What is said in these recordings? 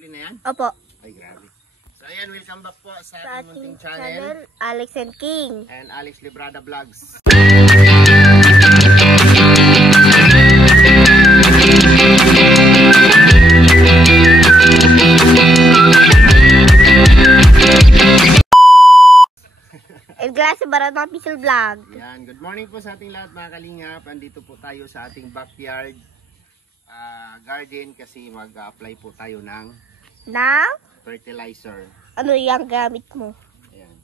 Naka-play na yan? Opo. Ay, grabe. So, ayan, welcome back po sa Sa ating ating channel. Alex and King. And Alex Librada Vlogs. El Glass Barata Official Vlog. Yan, good morning po sa ating lahat mga kalingap. Andito po tayo sa ating backyard garden kasi mag-apply po tayo ng fertilizer. Ano yung gamit mo? Ayan.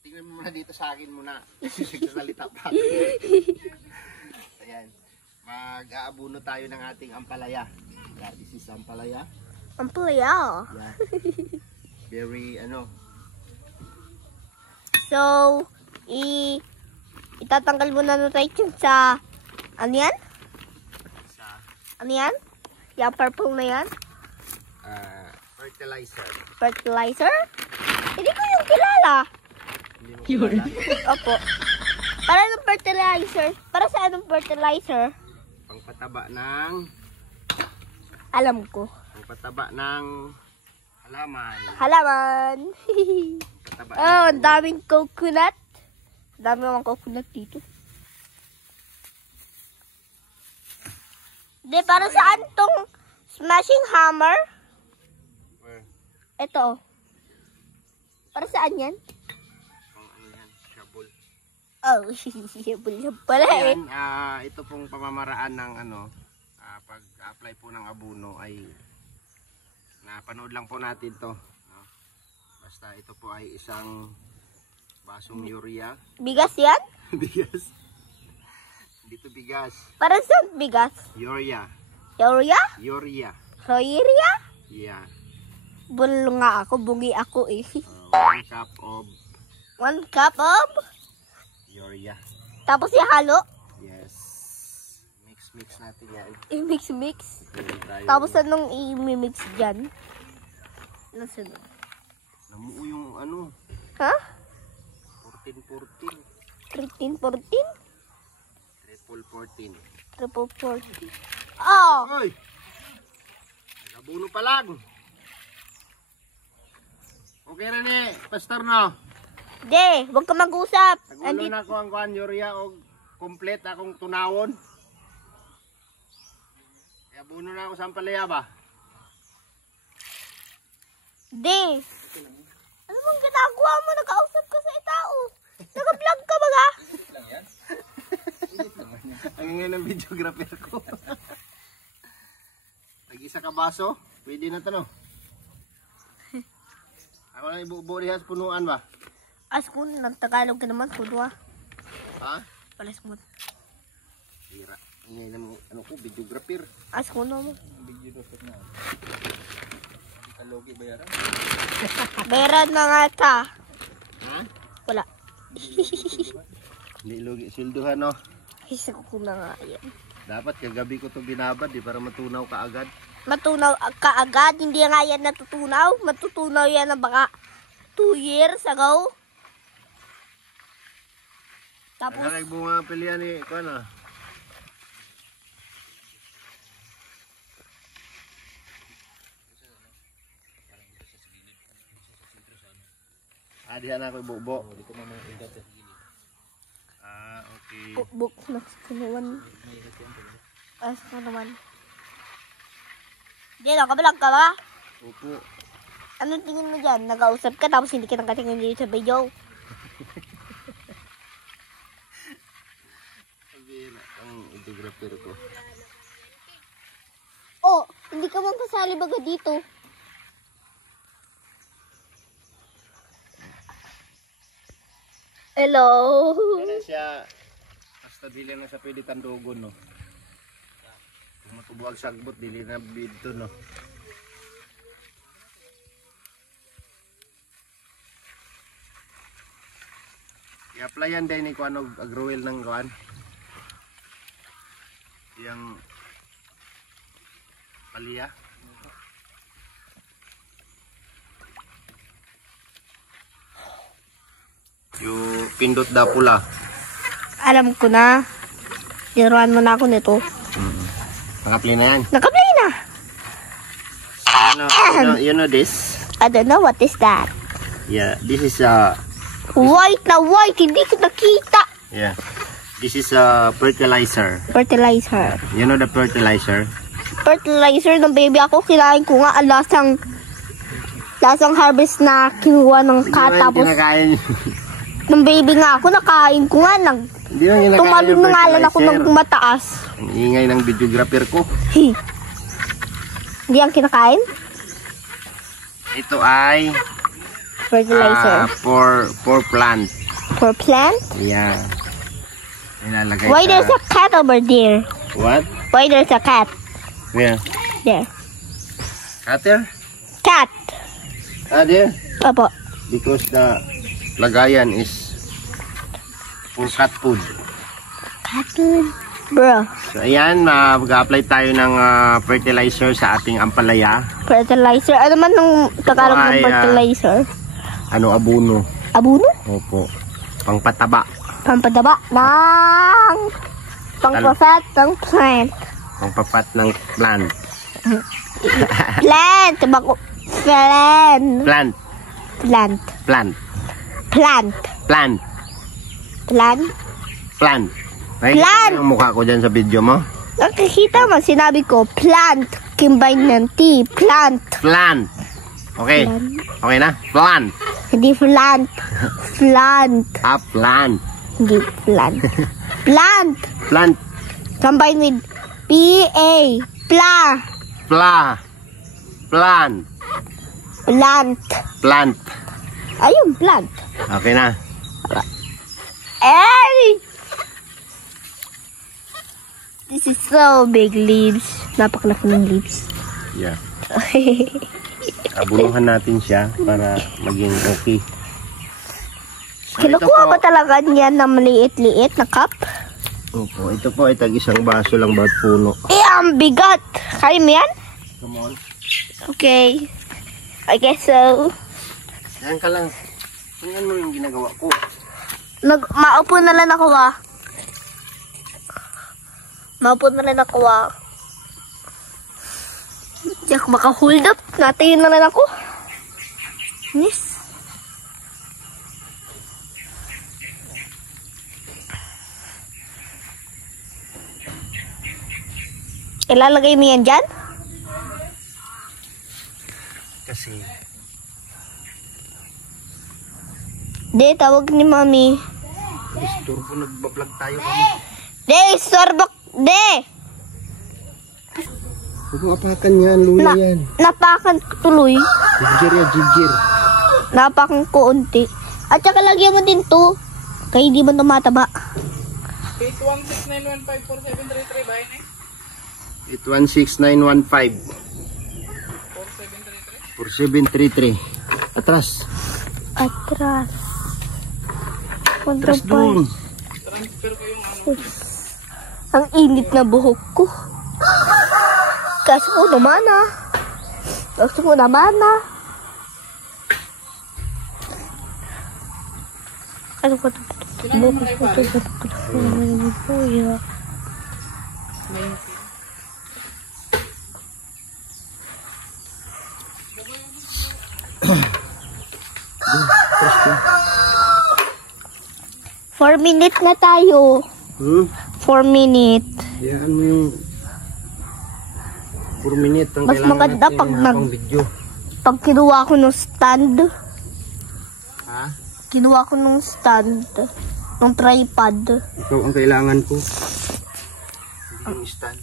Tingnan mo muna dito sa akin muna. Nagsasalita pa. Ayan. Mag-aabuno tayo ng ating ampalaya. Yeah, this is ampalaya. Ampalaya. Yeah. Very So, itatanggal mo na natin sa, ano yan? Ano yan? Yung purple na yan? Fertilizer. Fertilizer? Hindi ko yung kilala. Hindi mo kilala? Opo. Para ng fertilizer? Para sa anong fertilizer? Pangpataba ng... Alam ko. Pangpataba ng halaman. Halaman. Oh, ang daming coconut. Ang dami naman coconut dito. Di, para saan tong smashing hammer? Where? Ito. Para saan yan? Pang ano yan? Shabol. Oh, shabol pala eh. Ayan, ito pong pamamaraan ng pag-apply po ng abono ay napanood lang po natin to. No? Basta ito po ay isang basong urea. Bigas yan? Bigas. Dito bigas. Para saan bigas? Urea. Urea? Urea. Urea? Yeah. Bulo nga ako, bungi ako eh. 1 cup of 1 cup of? urea. Tapos ihalo? Yes. Mix natin yan. I-mix. Tayo. Tapos anong i-mix dyan? Nasunod. Namuo yung ano. Ha? 14. 13, 14? Triple 14. Triple 14. Oh! Hoy! Nagabuno pa lang. Okay na ni, Pastor no? De, huwag ka mag-usap. Nagulo na ko ang kuhan urea o complete akong tunawon. Kaya buno na ako sa ampalaya ba? De, ano bang ginagawa mo? Nakausap ka sa tao. Naka-vlog ka ba ga? Ang nga ng videographer ko. Nag-isa ka baso? Pwede na ito no? Ako lang ibubuo diha sa punuan ba? Askun, nagtagalog ka naman. Kudwa. Ha? Palas mo. Hira. Ingay naman ano ko, videographer. Askun naman. Videographer na. Kalogi bayaran? Bayaran na nga ta. Ha? Wala. Hindi logi silduhan no? Isa ko na nga yan. Dapat kagabi ko to binabad para matunaw ka agad. Matunaw ka agad. Hindi nga yan natutunaw. Matutunaw yan na baka 2 years ago. Tapos, Ano bunga pilihan ni ko ano? Diyan ako ibubo. Dito na mga ingat eh. Okay. book na ko naman. Ko naman. Di, nakabalag ka ba? Opo. Anong tingin mo dyan? Nag-ausap ka tapos hindi ka nakatingin dito sa video. Sabihin na ang videographer ko. Oh, hindi ka man kasali baga dito. Hello. Kaya siya basta dili na sa pwede tandugon no. Kung matubuag sagbot dili na bidto no. I-applyan din ni kuan og agrowel ng kuan. Yang palya. Yung pindot da pula. Alam ko na. Tinuruan mo na ako nito. Naka-play na yan. Nakaplay na. You know this? I don't know what is that. Yeah, this is White na white, hindi ko nakita. yeah. This is a fertilizer. Fertilizer. You know the fertilizer? Fertilizer ng baby ako, kinain ko nga ang lasang harvest na kinuha ng cat. Tapos Kinakain. ng baby nga ako, nakain ko nga. Hindi lang kinakain Tumalon yung na nga lang ako ng fertilizer. mataas. Ang ingay ng videographer ko. Hindi ang kinakain? Ito ay Fertilizer. for plant. For plant? Yeah. Ilalagay Why sa... there's a cat over there? What? Why there's a cat? Where? There. Cutter? Cat. There? Opo. Because the lagayan is for cat food. Cat food? Bro. So ayan, mag-apply tayo ng fertilizer sa ating ampalaya. Fertilizer? Ano man nung Tagalog ng Ay, fertilizer? Abono. Abono? Opo. Pangpataba. Pampadaba ng pangpafat ng plant. Pangpapat ng plant. Plant. Bako. Plant. Plant. Plant. Plant. Plant. Plant. Plant. Plant. Plant. Nakikita mo yung mukha ko dyan sa video mo? Nakikita mo, sinabi ko, plant. Combine ng T. Plant. Plant. Okay. Plant. Okay na? Plant. Hindi plant. Plant. Plant. Hindi plant. Plant. Plant. Combine with P-A. Pla. Plant. Plant. Plant. Ayun, plant. Okay na. Ay! This is so big leaves. Napakalaki ng leaves. Yeah. Abunuhan natin siya para maging okay. So, Kinukuha ba talaga niya ng maliit-liit na cup? Opo, ito po ay tag-isang baso lang bawat puno. Ang bigat. Kaya mo yan? Come on. Okay. I guess so. Yan ka lang. Tingnan mo yung ginagawa ko. Maupo na lang ako Maupo na lang ako Hindi ako maka-hold up. Natayo na lang ako. Yes. Ilalagay mo yan dyan? Kasi... De, tawag ni Mami. Istorbo, nagbablog tayo kami. De, sorbok. De! Huwag mong apakan yan, luya yan. Napakan tuloy. Ginger yan, ginger. Napakan ko unti. At saka lagyan mo din to. Kaya hindi mo tumataba. 816-915-4733 ba yun 816-915 4733? 4733. Atras. Atras. Atras doon. Transfer ko yung ano. Ang init na buhok ko. Kaso ko naman Ano ko ito? Kailangan mo na ipari. Atras doon. 4 minutes na tayo. 4 minutes. Yan mo yung 4 minutes ang Mas kailangan maganda natin pag habang video. Pag kinuha ko ng stand, Ha? kinuha ko ng stand, ng tripod. Ikaw ang kailangan ko. Hindi yung stand.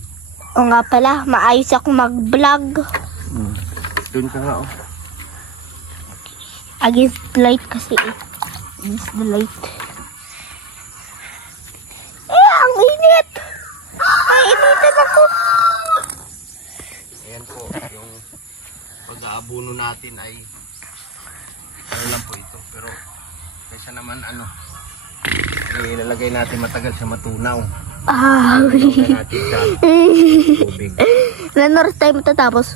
O nga pala, maayos ako mag-vlog. Doon ka nga oh. Against the light kasi Against the light. Ang init! Ay, initan ako. Ayan po, yung pag-aabuno natin ay ano lang po ito. Pero kaysa naman ilalagay natin matagal sa matunaw. Ilalagay natin sa tubig. Ilan oras tayo matatapos?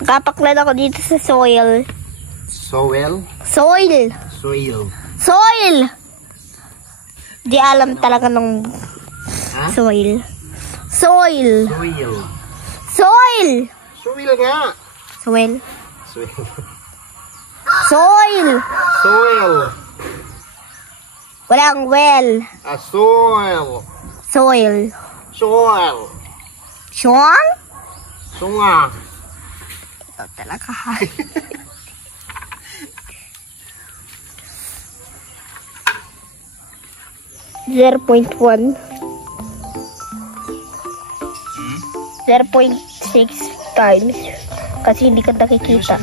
Kapaklan ako dito sa soil. Soil? Soil! Soil. Soil! Di alam talaga ng Ha? soil. Soil. Soil. Soil. Soil nga. Soil. Soil. Soil. Soil. Walang well. Soil. Soil. Soil. Siyang? Sunga. Ikaw talaga ha. Zero point 0.6 times kasi hindi ka nakikita.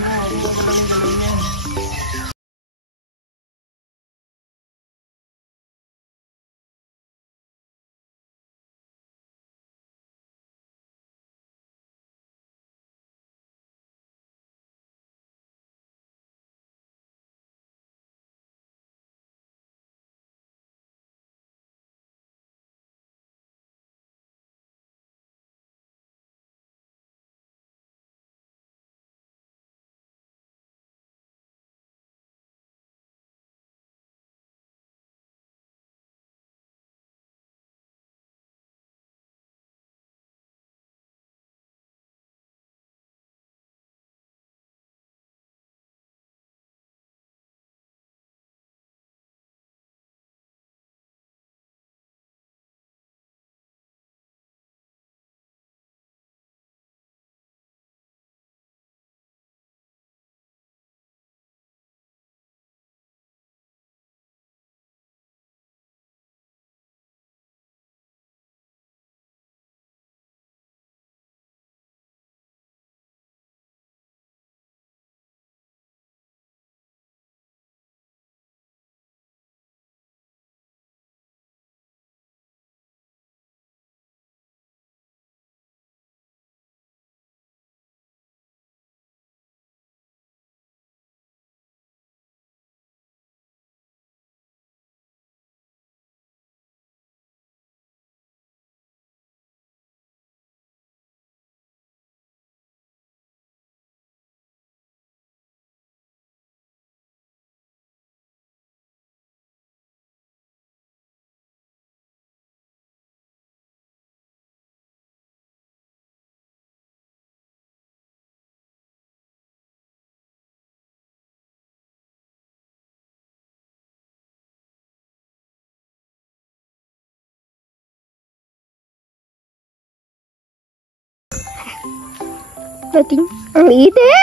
Dating ang ide.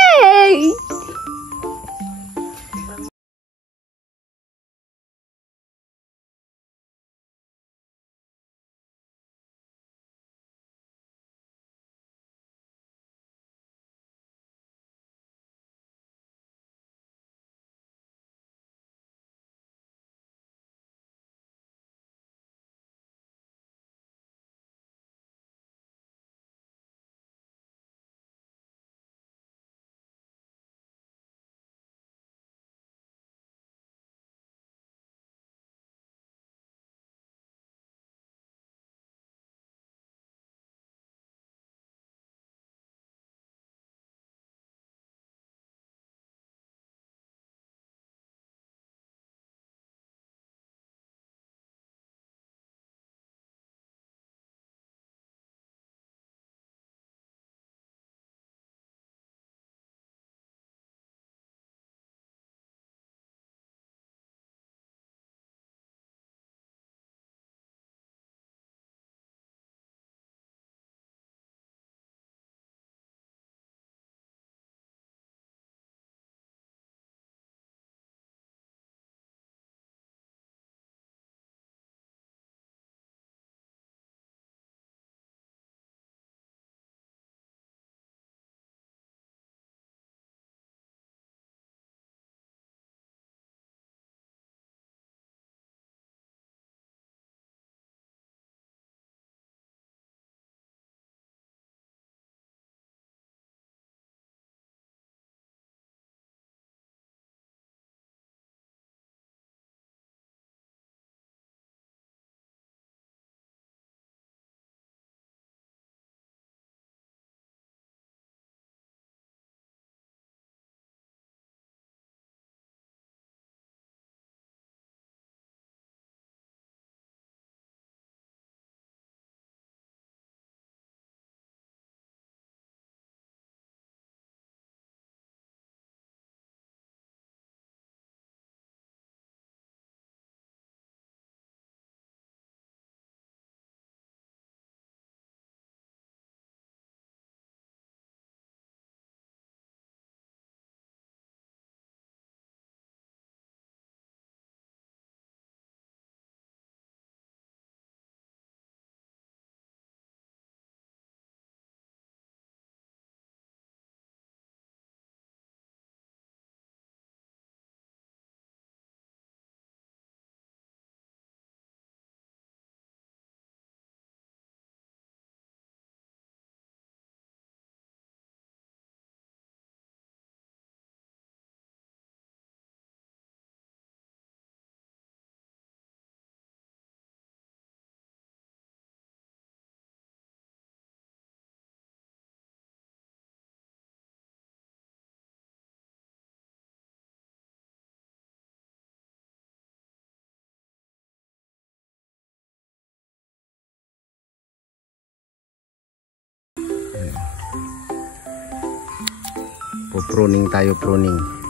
Pruning tayo, pruning.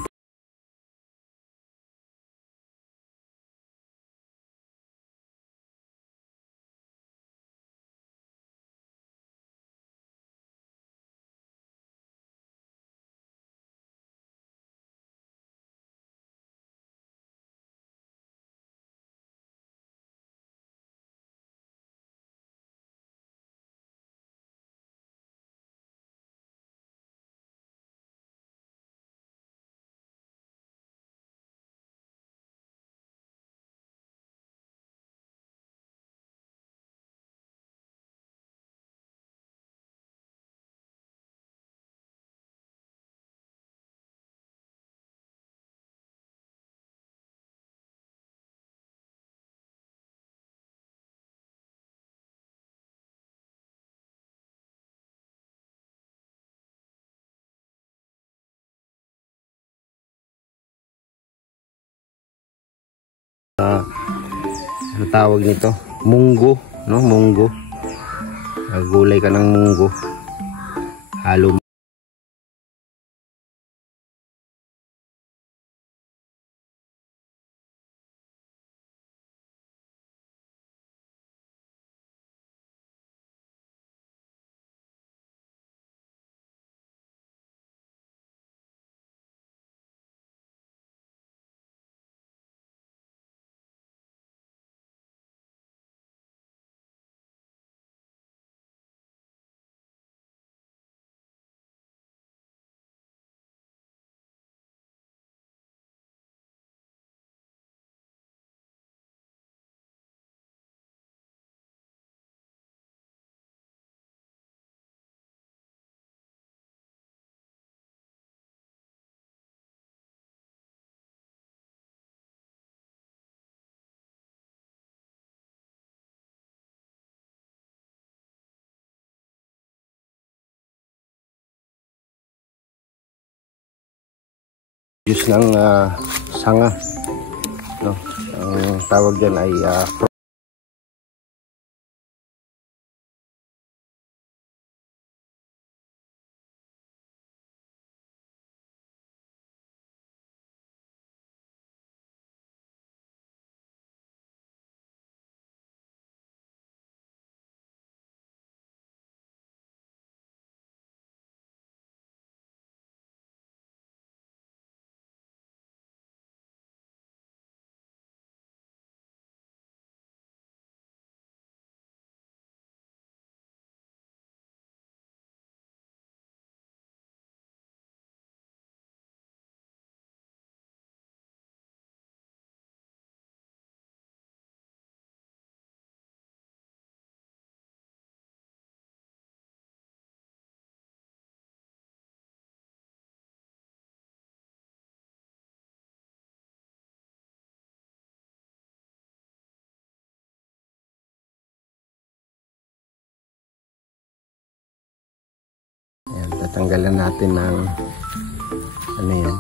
Ano tawag nito? Munggo, no? Munggo. Gulay ka ng munggo. Halo. Juice ng sanga, no? Ang tawag diyan ay ayan, tatanggalan natin ng ano yan,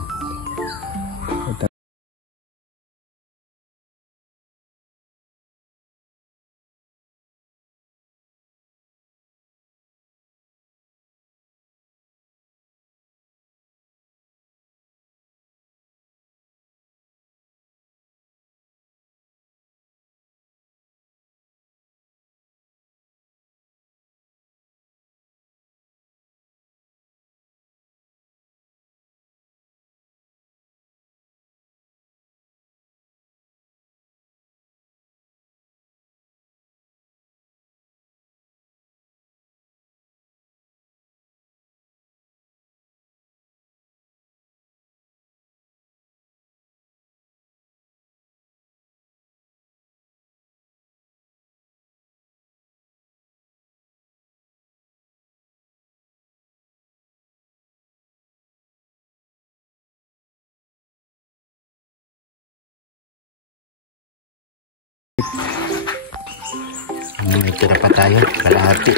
may tira pa tayo, kalahati.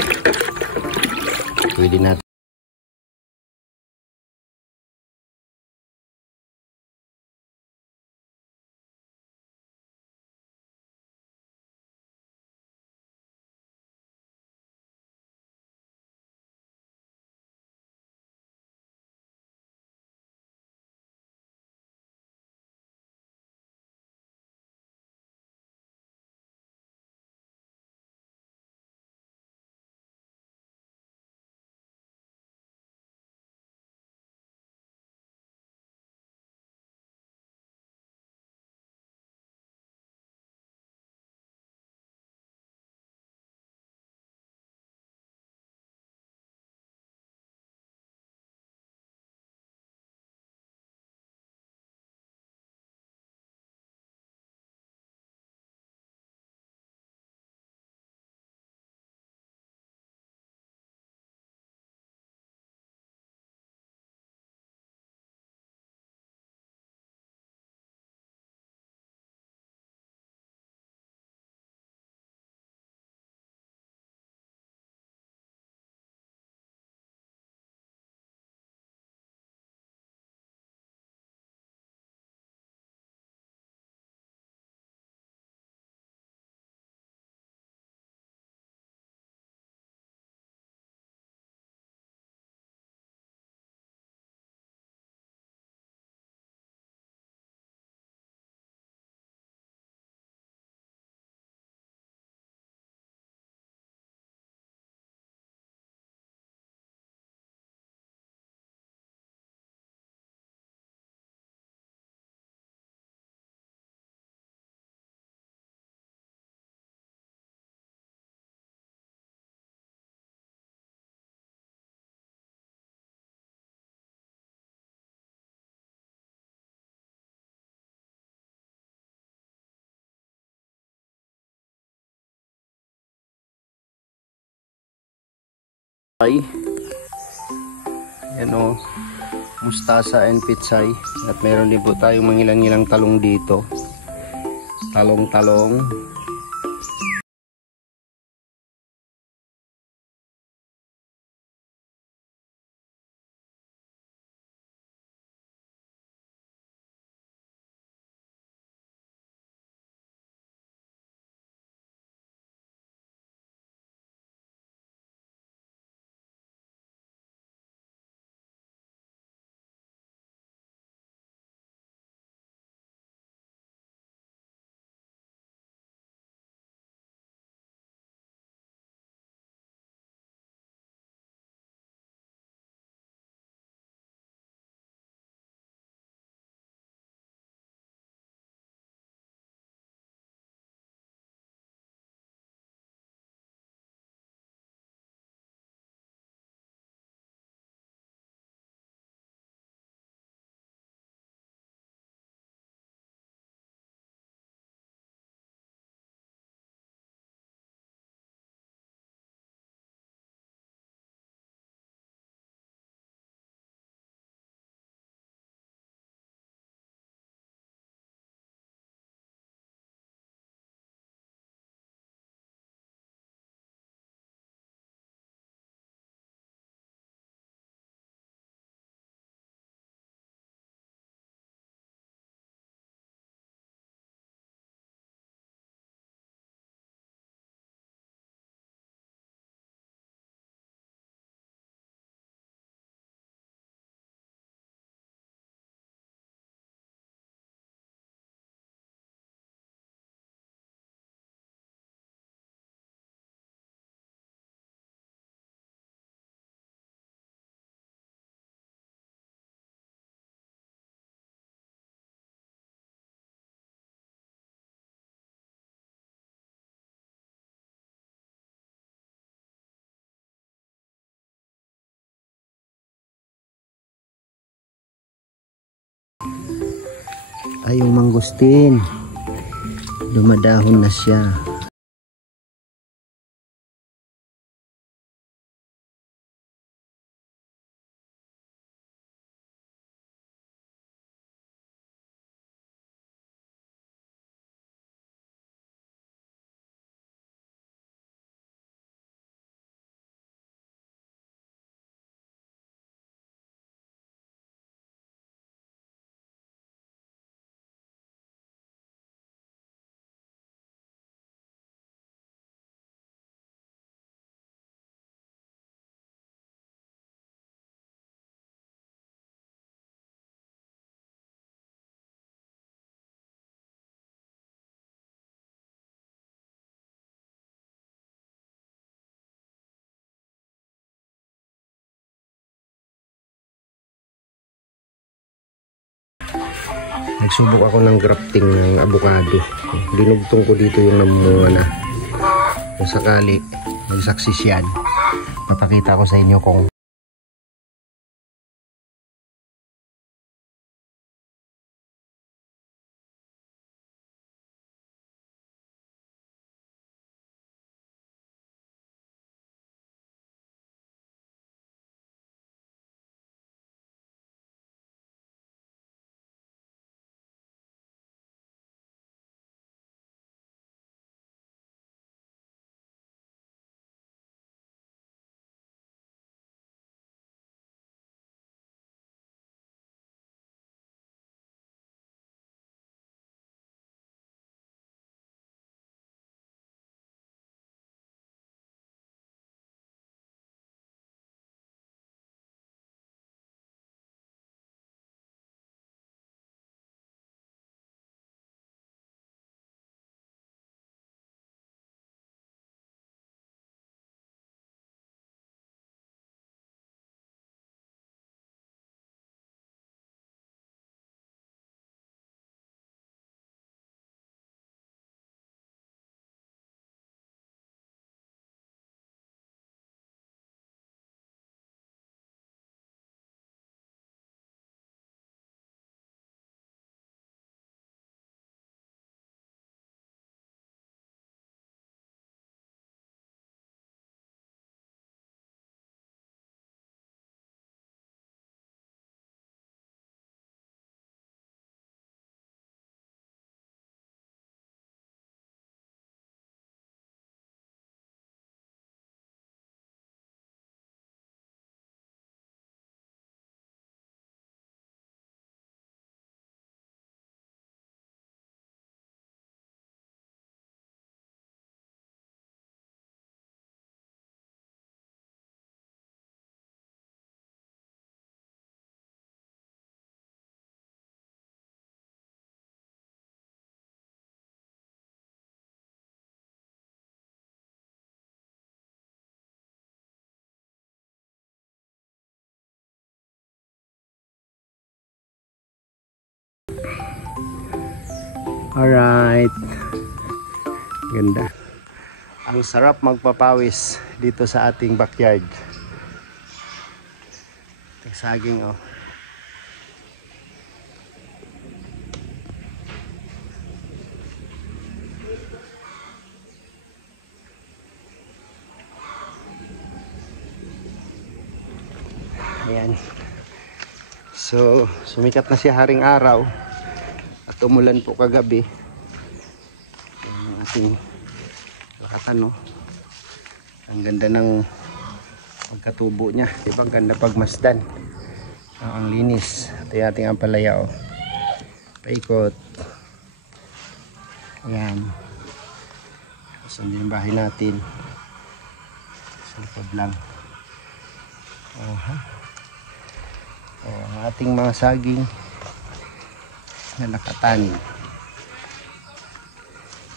Pwede natin Ay, yan o, mustasa and pitsay. At meron din po tayong mangilang-ilang talong dito. Talong-talong. Ay, yung mangustin. Dumadahon na siya. Nagsubok ako ng grafting ng avocado. Dinugtong ko dito yung namunga na. Kung sakali magsaksis yan, mapakita ko sa inyo kung Alright. Ganda. Ang sarap magpapawis dito sa ating backyard. Saging oh. Ayan. So, sumikat na si haring araw at umulan po kagabi. Ang ating lakatan, no? Ang ganda ng pagkatubo niya. Diba? Ang ganda pagmasdan. Ang linis. Ito yung ating ampalaya, oh. Paikot. Ayan. Tapos andun yung bahay natin. Sa likod lang. Oh, ha? Oh, ang ating mga saging na nakatanim.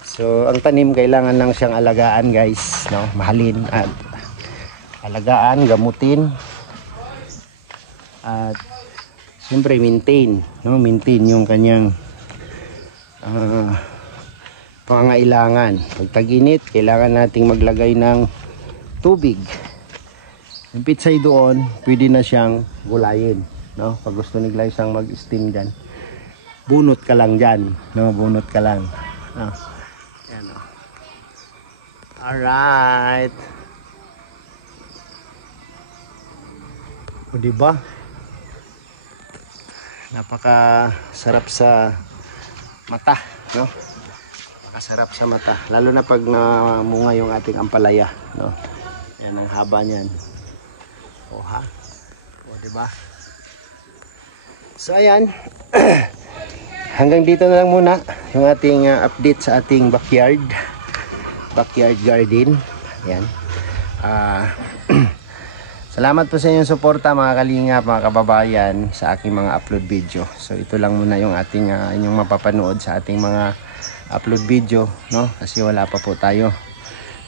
So, ang tanim kailangan lang siyang alagaan, guys, no? Mahalin at alagaan, gamutin at siyempre maintain, no? Maintain yung kanyang pangangailangan. Pag tag-init, kailangan nating maglagay ng tubig. Yung pitsay doon, pwede na siyang gulayin, no? Pag gusto nila isang mag-steam dyan, bunot ka lang dyan, no? Bunot ka lang, no? Yan, no? Alright. O, diba? Napaka sarap sa mata, no? Napakasarap sa mata, lalo na pag namunga yung ating ampalaya, no? Yan ang haba niyan. O, ha? O, diba? So, ayan. Hanggang dito na lang muna yung ating update sa ating backyard garden. Ayan. Salamat po sa inyong suporta, mga kalingap, mga kababayan, sa aking mga upload video. So, ito lang muna yung ating inyong mapapanood sa ating mga upload video, no? Kasi wala pa po tayo.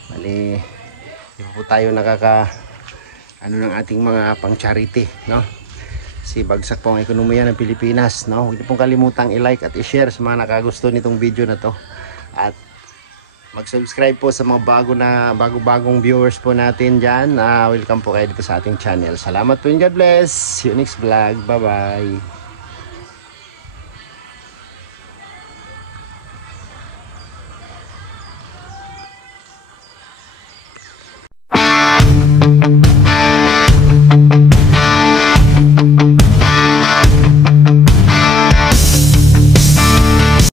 Bali, hindi pa po tayo ng ating mga pang charity, no? Kasi bagsak po ang ekonomiya ng Pilipinas, no? Huwag niyo pong kalimutang i-like at i-share sa mga nakagusto nitong video na to. At mag-subscribe po sa mga bagong viewers po natin dyan. Welcome po kayo dito sa ating channel. Salamat po and God bless. See you next vlog. Bye-bye.